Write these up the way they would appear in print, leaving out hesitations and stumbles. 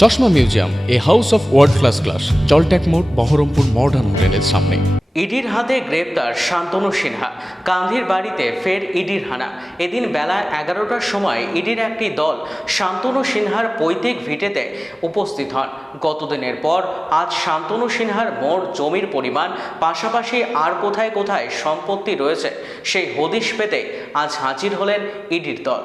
চশমা museum, a house of world class, জলট্যাক মোড়, বহরমপুর মডার্ন হোটেলের সামনে। ইডির হাতে গ্রেপ্তার শান্তনু সিনহা। কান্ধির বাড়িতে ফের ইডির হানা। এদিন বেলা 11টার সময় ইডির একটি দল শান্তনু সিনহার পৈতৃক ভিটেতে উপস্থিত হন। গতদিনের পর আজ শান্তনু সিনহার মোট জমির পরিমাণ, পাশাপাশি আর কোথায় কোথায় সম্পত্তি রয়েছে সেই হদিশ পেতে আজ হাজির হলেন ইডির দল।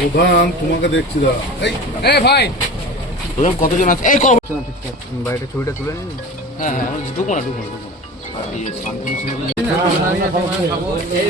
প্রধান তোমাকে দেখছি দা। এই ভাই প্রধান কতজন আছে? এই কম বাইরে ছবিটা তুলে নিন। হ্যাঁ হ্যাঁ, ঢুকো না। এই